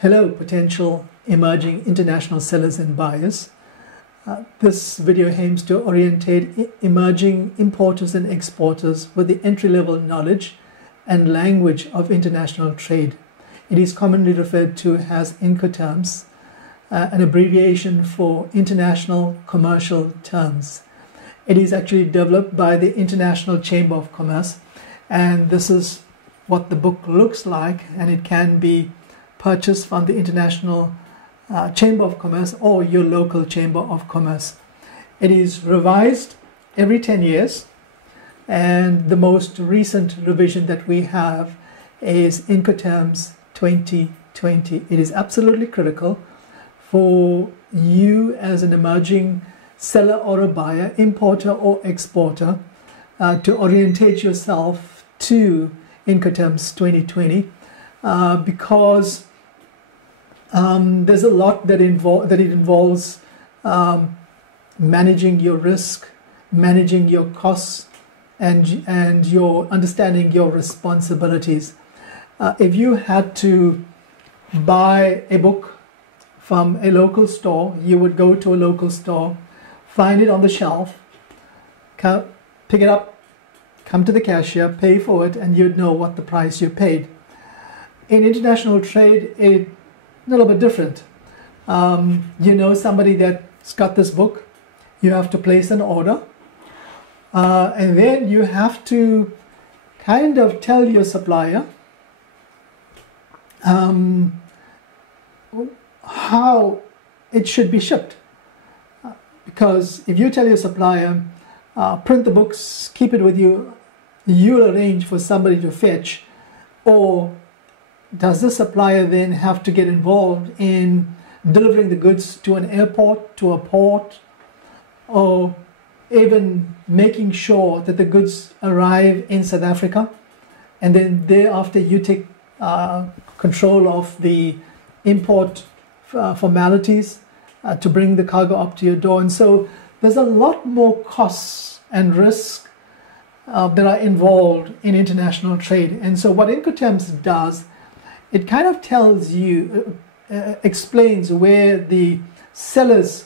Hello, potential emerging international sellers and buyers. This video aims to orientate emerging importers and exporters with the entry-level knowledge and language of international trade. It is commonly referred to as Incoterms, an abbreviation for International Commercial Terms. It is actually developed by the International Chamber of Commerce, and this is what the book looks like, and it can be purchased from the International Chamber of Commerce or your local Chamber of Commerce. It is revised every 10 years, and the most recent revision that we have is Incoterms 2020. It is absolutely critical for you as an emerging seller or a buyer, importer or exporter, to orientate yourself to Incoterms 2020 because there's a lot that it involves managing your risk, managing your costs, and your understanding your responsibilities. If you had to buy a book from a local store, you would go to a local store, find it on the shelf, pick it up, come to the cashier, pay for it, and you'd know what the price you paid. In international trade, it's a little bit different. You know somebody that's got this book, you have to place an order, and then you have to kind of tell your supplier how it should be shipped. Because if you tell your supplier, print the books, keep it with you, you'll arrange for somebody to fetch, or does the supplier then have to get involved in delivering the goods to an airport, to a port, or even making sure that the goods arrive in South Africa, and then thereafter you take control of the import formalities to bring the cargo up to your door? And so there's a lot more costs and risk that are involved in international trade. And so what Incoterms does, it kind of tells you, explains where the seller's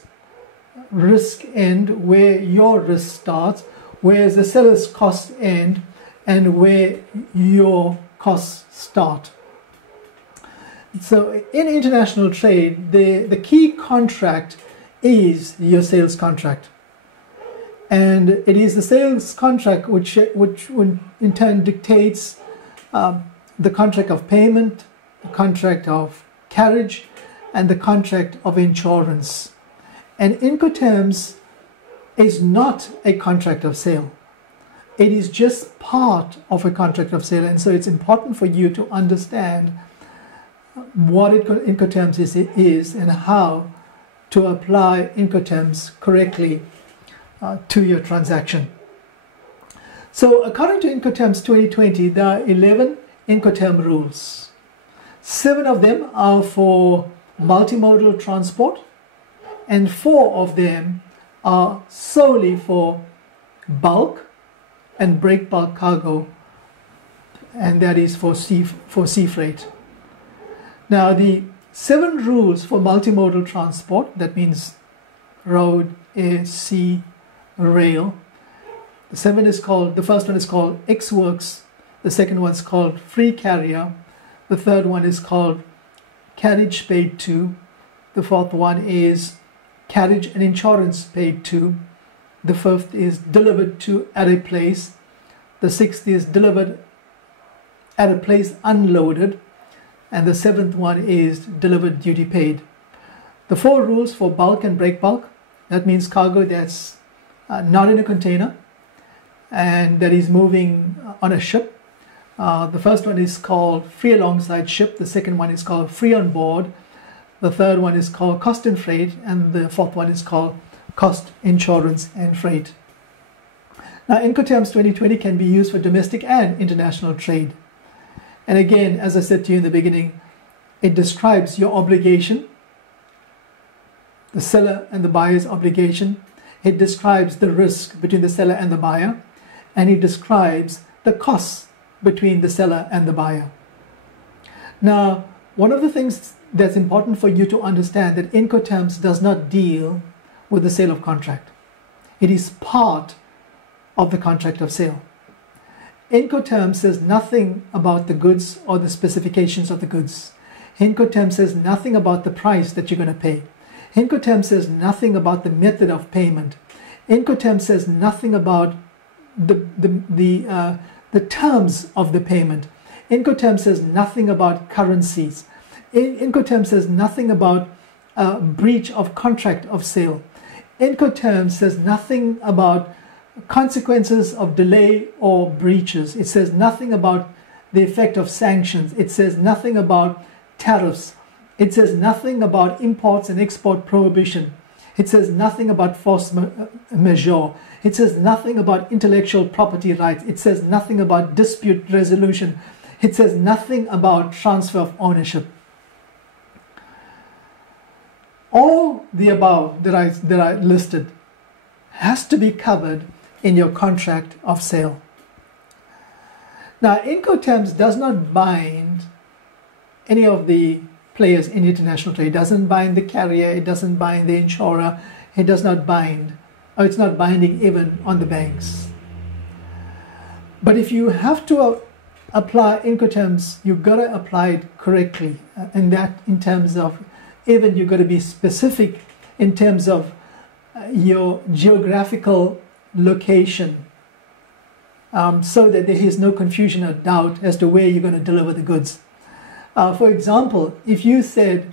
risk end, where your risk starts, where the seller's cost end, and where your costs start. So in international trade, the key contract is your sales contract. And it is the sales contract which in turn dictates the contract of payment, the contract of carriage, and the contract of insurance. And Incoterms is not a contract of sale. It is just part of a contract of sale. And so it's important for you to understand what Incoterms is and how to apply Incoterms correctly to your transaction. So according to Incoterms 2020, there are 11 Incoterm rules. 7 of them are for multimodal transport, and 4 of them are solely for bulk and breakbulk cargo, and that is for sea freight. Now, the 7 rules for multimodal transport, that means road, air, sea, rail. The first one is called X-Works. The second one is called Free Carrier. The third one is called Carriage Paid To. The fourth one is Carriage and Insurance Paid To. The fifth is Delivered to at a place. The sixth is Delivered at a place unloaded. And the seventh one is Delivered Duty Paid. The 4 rules for bulk and breakbulk, that means cargo that's not in a container and that is moving on a ship. The first one is called Free Alongside Ship. The second one is called Free On Board. The third one is called Cost and Freight. And the fourth one is called Cost, Insurance and Freight. Now, Incoterms 2020 can be used for domestic and international trade. And again, as I said to you in the beginning, it describes your obligation, the seller and the buyer's obligation. It describes the risk between the seller and the buyer, and it describes the costs between the seller and the buyer. Now, one of the things that's important for you to understand that Incoterms does not deal with the sale of contract. It is part of the contract of sale. Incoterms says nothing about the goods or the specifications of the goods. Incoterms says nothing about the price that you're going to pay. Incoterms says nothing about the method of payment. Incoterms says nothing about the terms of the payment. Incoterms says nothing about currencies. Incoterms says nothing about breach of contract of sale. Incoterms says nothing about consequences of delay or breaches. It says nothing about the effect of sanctions. It says nothing about tariffs. It says nothing about imports and export prohibition. It says nothing about force majeure. It says nothing about intellectual property rights. It says nothing about dispute resolution. It says nothing about transfer of ownership. All the above that I listed has to be covered in your contract of sale. Now, Incoterms does not bind any of the players in international trade. It doesn't bind the carrier, it doesn't bind the insurer, it does not bind, or it's not binding even on the banks. But if you have to apply Incoterms, you've got to apply it correctly, and that in terms of, even you've got to be specific in terms of your geographical location, so that there is no confusion or doubt as to where you're going to deliver the goods. For example, if you said,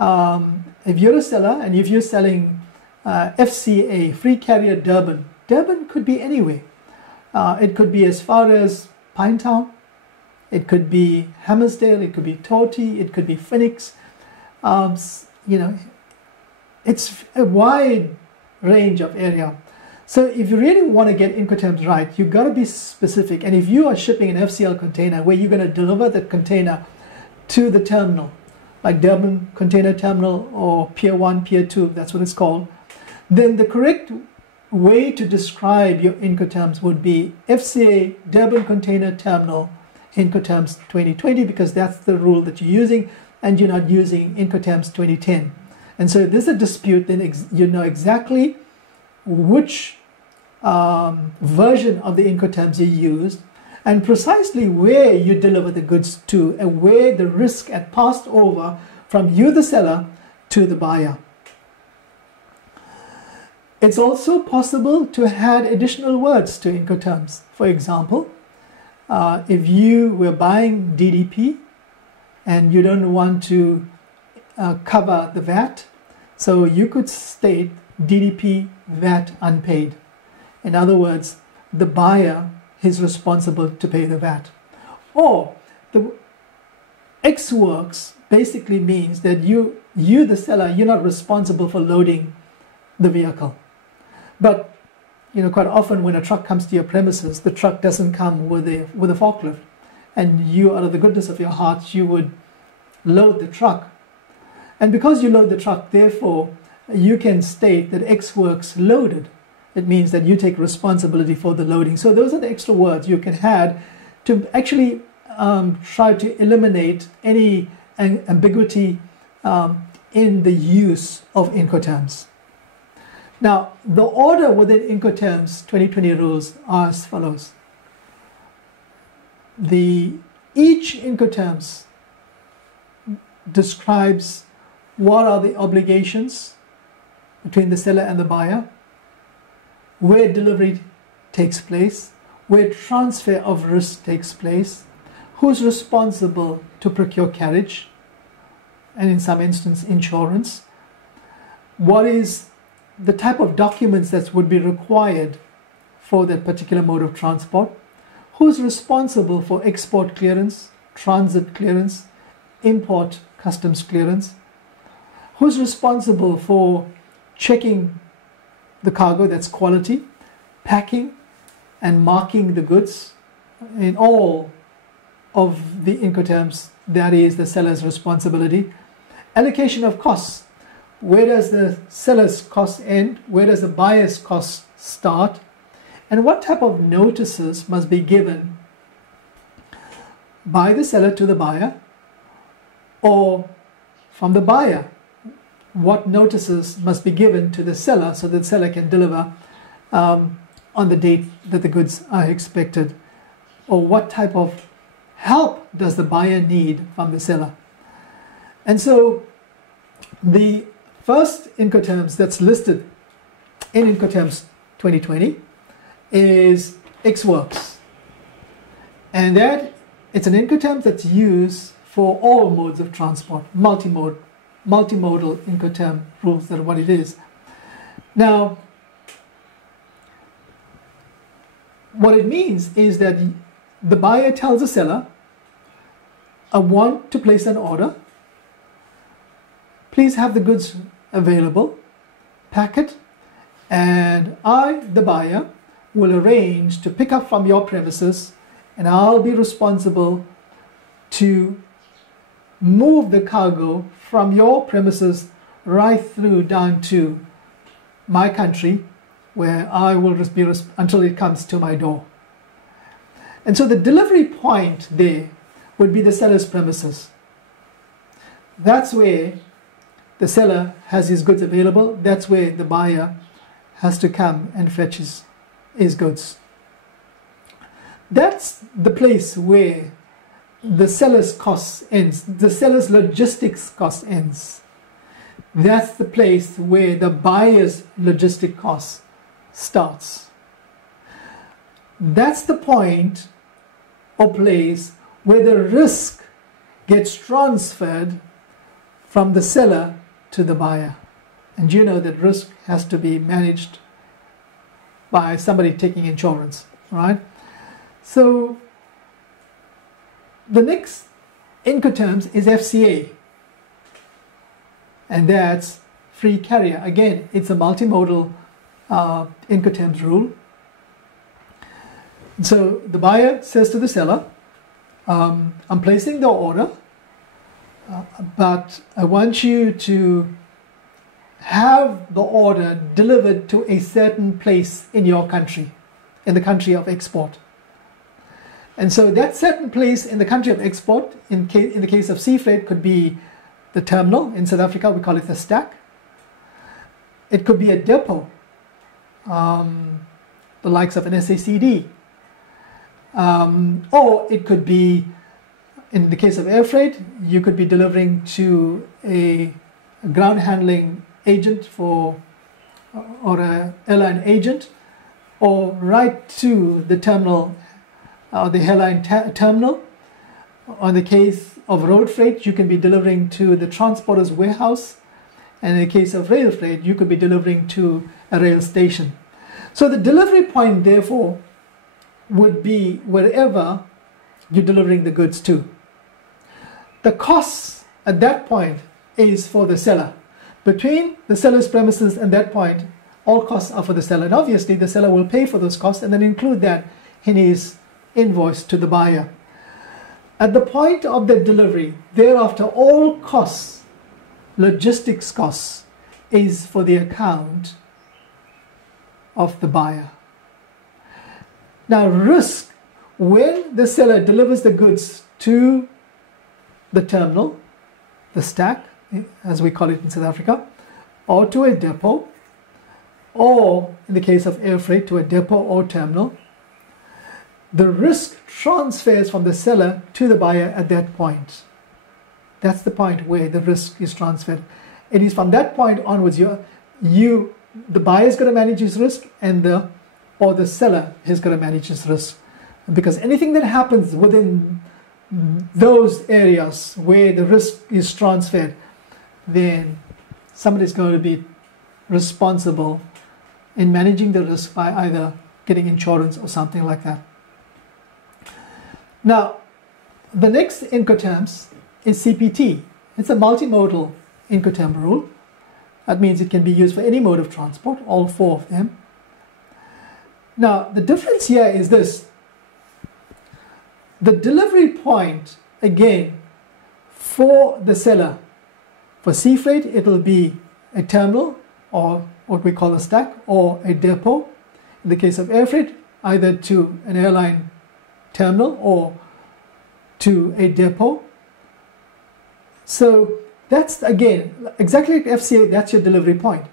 if you're a seller and if you're selling FCA, Free Carrier Durban, Durban could be anywhere. It could be as far as Pinetown, it could be Hammersdale, it could be Torty, it could be Phoenix. You know, it's a wide range of area. So if you really want to get Incoterms right, you've got to be specific. And if you are shipping an FCL container where you're going to deliver that container to the terminal, like Durban Container Terminal or Pier 1, Pier 2, that's what it's called, then the correct way to describe your Incoterms would be FCA Durban Container Terminal Incoterms 2020, because that's the rule that you're using, and you're not using Incoterms 2010. And so if there's a dispute, then you know exactly which version of the Incoterms you used, and precisely where you deliver the goods to, and where the risk had passed over from you, the seller, to the buyer. It's also possible to add additional words to Incoterms. For example, if you were buying DDP and you don't want to cover the VAT, so you could state DDP VAT unpaid. In other words, the buyer is responsible to pay the VAT. Or the X works basically means that you the seller, you're not responsible for loading the vehicle. But you know, quite often when a truck comes to your premises, the truck doesn't come with a forklift, and you, out of the goodness of your heart, you would load the truck. And because you load the truck, therefore, you can state that X works loaded. It means that you take responsibility for the loading. So those are the extra words you can add to actually try to eliminate any ambiguity in the use of Incoterms. Now, the order within Incoterms 2020 rules are as follows. Each Incoterms describes what are the obligations between the seller and the buyer, where delivery takes place, where transfer of risk takes place, who's responsible to procure carriage, and in some instances insurance, what is the type of documents that would be required for that particular mode of transport, who's responsible for export clearance, transit clearance, import customs clearance, who's responsible for checking the cargo, that's quality, packing and marking the goods. In all of the Incoterms, that is the seller's responsibility. Allocation of costs. Where does the seller's cost end? Where does the buyer's cost start? And what type of notices must be given by the seller to the buyer, or from the buyer, what notices must be given to the seller so that the seller can deliver on the date that the goods are expected, or what type of help does the buyer need from the seller. And so the first Incoterms that's listed in Incoterms 2020 is X-Works, and that it's an Incoterm that's used for all modes of transport, multimodal Incoterm rules, that are what it is. Now, what it means is that the buyer tells the seller, I want to place an order, please have the goods available, pack it, and I, the buyer, will arrange to pick up from your premises, and I'll be responsible to move the cargo from your premises right through down to my country, where I will be until it comes to my door. And so the delivery point there would be the seller's premises. That's where the seller has his goods available. That's where the buyer has to come and fetch his goods. That's the place where the seller's cost ends, the seller's logistics cost ends. That's the place where the buyer's logistic cost starts. That's the point or place where the risk gets transferred from the seller to the buyer. And you know that risk has to be managed by somebody taking insurance, right? So the next Incoterms is FCA, and that's free carrier. Again, it's a multimodal Incoterms rule. So the buyer says to the seller, I'm placing the order, but I want you to have the order delivered to a certain place in your country, in the country of export. And so that certain place in the country of export, in the case of sea freight, could be the terminal. In South Africa, we call it the stack. It could be a depot, the likes of an SACD. Or it could be, in the case of air freight, you could be delivering to a ground handling agent or an airline agent, or right to the terminal, the airline terminal. On the case of road freight, you can be delivering to the transporter's warehouse, and in the case of rail freight, you could be delivering to a rail station. So the delivery point, therefore, would be wherever you're delivering the goods to. The cost at that point is for the seller. Between the seller's premises and that point, all costs are for the seller. And obviously, the seller will pay for those costs and then include that in his invoice to the buyer. At the point of the delivery, thereafter, all costs, logistics costs, is for the account of the buyer. Now, risk, when the seller delivers the goods to the terminal, the stack, as we call it in South Africa, or to a depot, or in the case of air freight, to a depot or terminal, the risk transfers from the seller to the buyer at that point. That's the point where the risk is transferred. It is from that point onwards, the buyer is going to manage his risk, and the seller is going to manage his risk. Because anything that happens within those areas where the risk is transferred, then somebody is going to be responsible in managing the risk by either getting insurance or something like that. Now, the next Incoterms is CPT. It's a multimodal Incoterm rule. That means it can be used for any mode of transport, all four of them. Now, the difference here is this. The delivery point, again, for the seller, for sea freight, it will be a terminal, or what we call a stack, or a depot. In the case of air freight, either to an airline terminal or to a depot. So that's, again, exactly like FCA, that's your delivery point.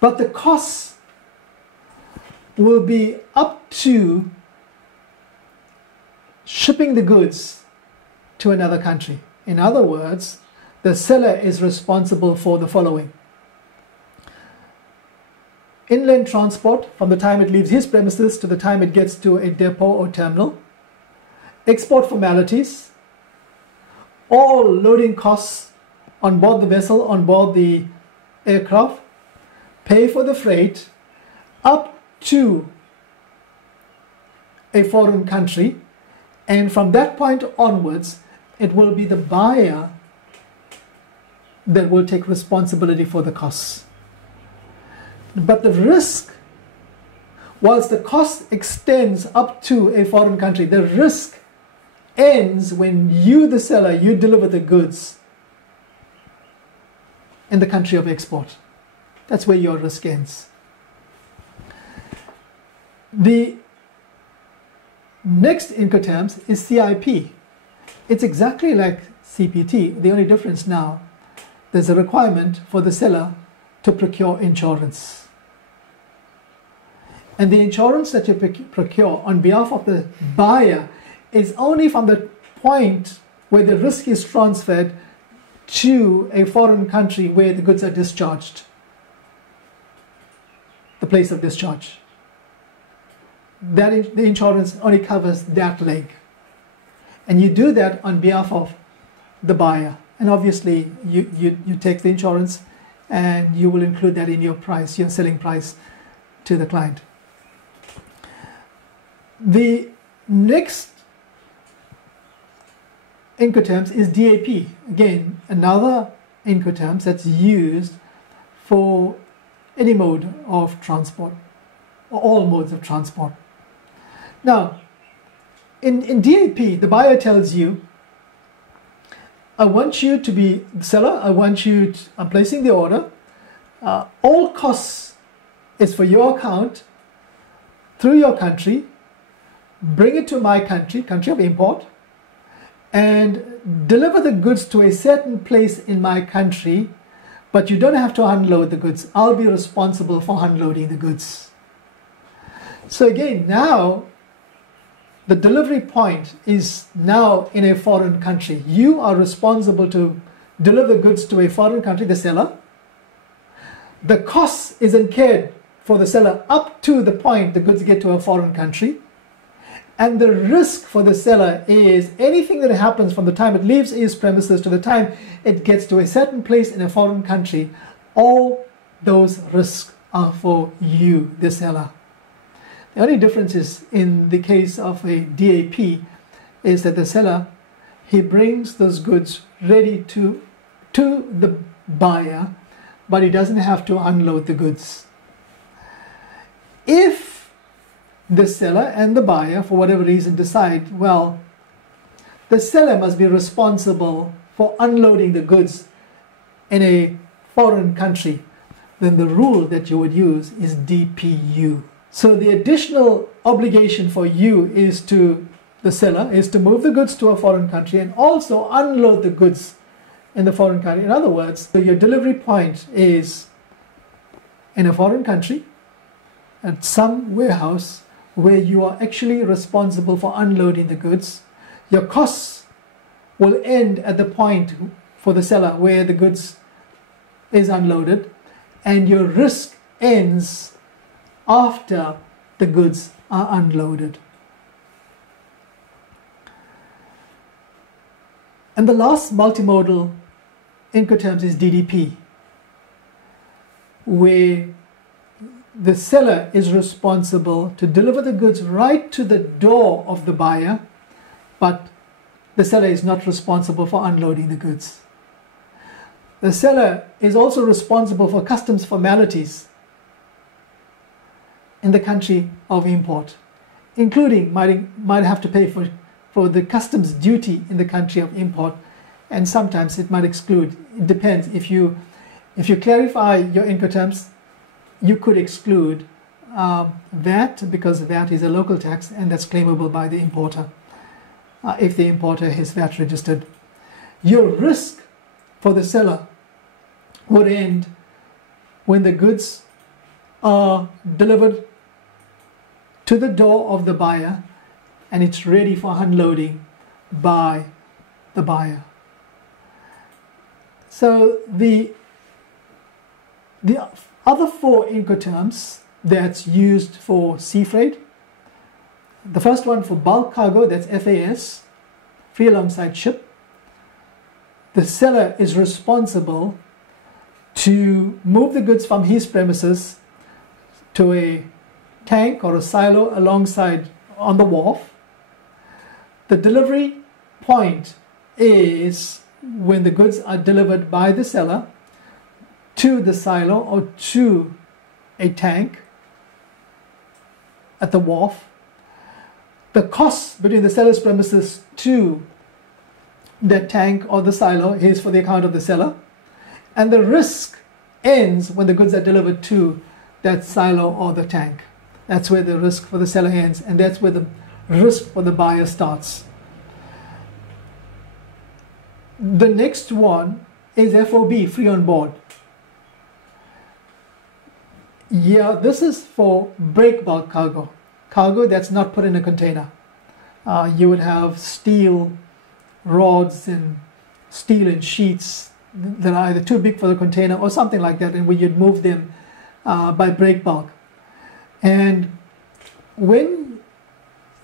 But the costs will be up to shipping the goods to another country. In other words, the seller is responsible for the following: inland transport from the time it leaves his premises to the time it gets to a depot or terminal, export formalities, all loading costs on board the vessel, on board the aircraft, pay for the freight up to a foreign country, and from that point onwards, it will be the buyer that will take responsibility for the costs. But the risk, whilst the cost extends up to a foreign country, the risk ends when you, the seller, you deliver the goods in the country of export. That's where your risk ends. The next Incoterms is CIP. It's exactly like CPT. The only difference now, there's a requirement for the seller to procure insurance. And the insurance that you procure on behalf of the buyer is only from the point where the risk is transferred to a foreign country where the goods are discharged, the place of discharge. The insurance only covers that leg. And you do that on behalf of the buyer. And obviously, you take the insurance and you will include that in your price, your selling price to the client. The next Incoterms is DAP. Again, another Incoterms that's used for any mode of transport, or all modes of transport. Now, in DAP, the buyer tells you, I want you to be the seller, I'm placing the order. All costs is for your account, through your country, bring it to my country, country of import, and deliver the goods to a certain place in my country, but you don't have to unload the goods. I'll be responsible for unloading the goods. So again, now, the delivery point is now in a foreign country. You are responsible to deliver goods to a foreign country, the seller. The cost is incurred for the seller up to the point the goods get to a foreign country. And the risk for the seller is anything that happens from the time it leaves his premises to the time it gets to a certain place in a foreign country, all those risks are for you, the seller. The only difference is in the case of a DAP is that the seller, he brings those goods ready to the buyer, but he doesn't have to unload the goods. If the seller and the buyer, for whatever reason, decide, well, the seller must be responsible for unloading the goods in a foreign country, then the rule that you would use is DPU. So the additional obligation for you is to the seller is to move the goods to a foreign country and also unload the goods in the foreign country. In other words, so your delivery point is in a foreign country at some warehouse where you are actually responsible for unloading the goods. Your costs will end at the point for the seller where the goods is unloaded, and your risk ends after the goods are unloaded. And the last multimodal Incoterms is DDP, where the seller is responsible to deliver the goods right to the door of the buyer, but the seller is not responsible for unloading the goods. The seller is also responsible for customs formalities in the country of import, including might have to pay for the customs duty in the country of import, and sometimes it might exclude. It depends. If you clarify your Incoterms, you could exclude VAT, because VAT is a local tax and that's claimable by the importer if the importer is VAT registered. Your risk for the seller would end when the goods are delivered to the door of the buyer and it's ready for unloading by the buyer. So the other four Incoterms that's used for sea freight, the first one for bulk cargo, that's FAS, free alongside ship. The seller is responsible to move the goods from his premises to a tank or a silo alongside on the wharf. The delivery point is when the goods are delivered by the seller to the silo or to a tank at the wharf. The cost between the seller's premises to that tank or the silo is for the account of the seller, and the risk ends when the goods are delivered to that silo or the tank. That's where the risk for the seller ends, and that's where the risk for the buyer starts. The next one is FOB, free on board. Yeah, this is for breakbulk cargo, cargo that's not put in a container. You would have steel rods and steel and sheets that are either too big for the container or something like that, and where you'd move them by breakbulk. And when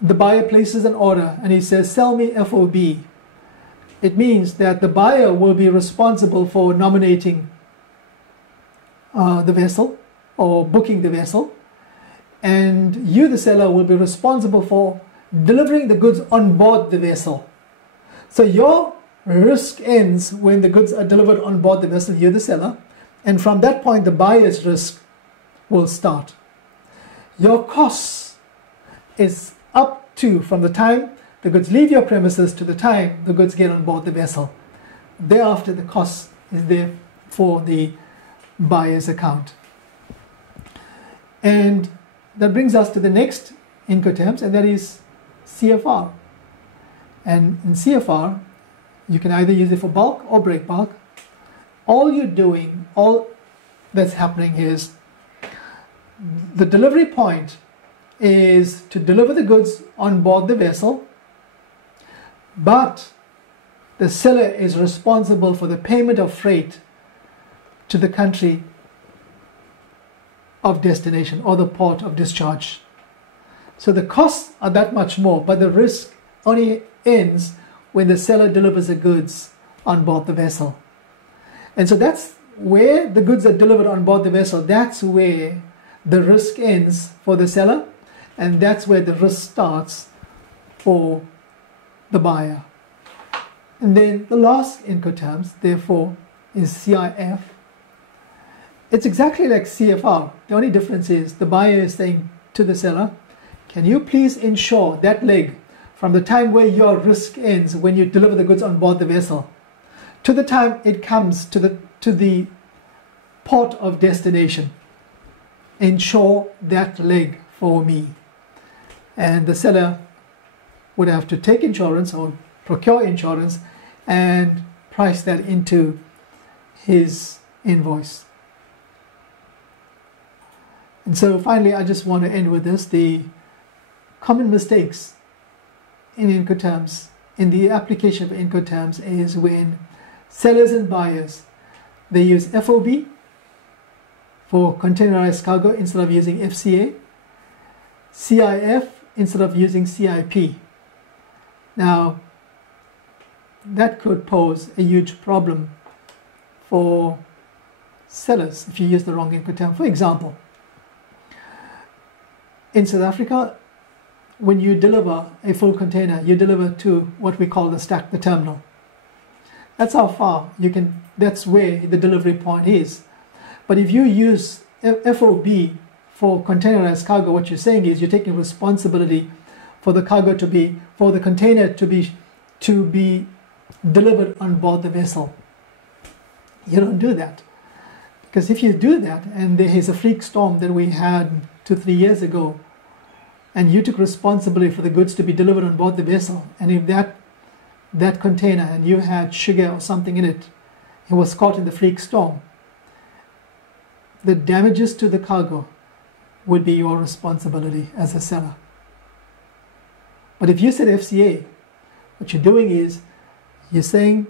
the buyer places an order and he says, sell me FOB, it means that the buyer will be responsible for nominating the vessel or booking the vessel, and you, the seller, will be responsible for delivering the goods on board the vessel. So your risk ends when the goods are delivered on board the vessel, you're the seller, and from that point the buyer's risk will start. Your costs is up to from the time the goods leave your premises to the time the goods get on board the vessel. Thereafter, the cost is there for the buyer's account. And that brings us to the next Incoterms, and that is CFR. And in CFR, you can either use it for bulk or breakbulk. All you're doing, all that's happening is the delivery point is to deliver the goods on board the vessel, but the seller is responsible for the payment of freight to the country of destination or the port of discharge. So the costs are that much more, but the risk only ends when the seller delivers the goods on board the vessel. And so that's where the goods are delivered on board the vessel. That's where the risk ends for the seller, and that's where the risk starts for the buyer. And then the last Incoterms, therefore, is CIF. It's exactly like CFR. The only difference is the buyer is saying to the seller, can you please ensure that leg from the time where your risk ends when you deliver the goods on board the vessel to the time it comes to the port of destination, ensure that leg for me. And the seller would have to take insurance or procure insurance and price that into his invoice. And so finally, I just want to end with this. The common mistakes in Incoterms, in the application of Incoterms, is when sellers and buyers, they use FOB for containerized cargo instead of using FCA, CIF instead of using CIP. Now, that could pose a huge problem for sellers if you use the wrong Incoterm. For example, in South Africa, when you deliver a full container, you deliver to what we call the terminal. That's how far you can, that's where the delivery point is. But if you use FOB for containerized cargo, what you're saying is you're taking responsibility for the cargo to be, for the container to be delivered on board the vessel. You don't do that. Because if you do that, and there is a freak storm that we had 2-3 years ago, and you took responsibility for the goods to be delivered on board the vessel, and if that container and you had sugar or something in it, he was caught in the freak storm, the damages to the cargo would be your responsibility as a seller. But if you said FCA, what you're doing is you're saying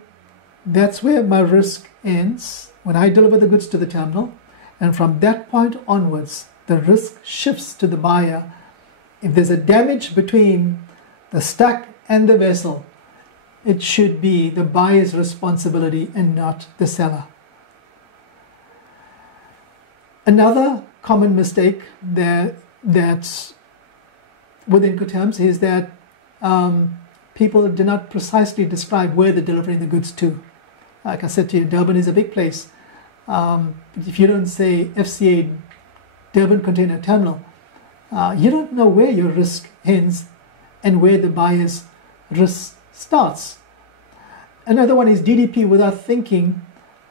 that's where my risk ends when I deliver the goods to the terminal, and from that point onwards the risk shifts to the buyer. If there's a damage between the stack and the vessel, it should be the buyer's responsibility and not the seller. Another common mistake that's within Incoterms is that people do not precisely describe where they're delivering the goods to. Like I said to you, Durban is a big place. If you don't say FCA Durban Container Terminal, you don't know where your risk ends and where the buyer's risk starts. Another one is DDP without thinking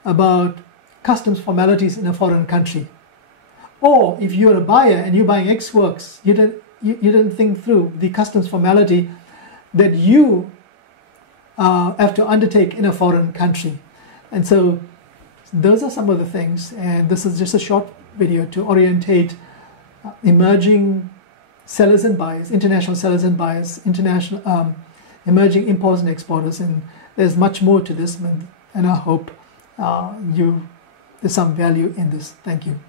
about customs formalities in a foreign country. Or if you're a buyer and you're buying X Works, you didn't think through the customs formality that you have to undertake in a foreign country. And so those are some of the things, and this is just a short video to orientate emerging sellers and buyers, international sellers and buyers, international emerging importers and exporters, and there's much more to this, and I hope there's some value in this. Thank you.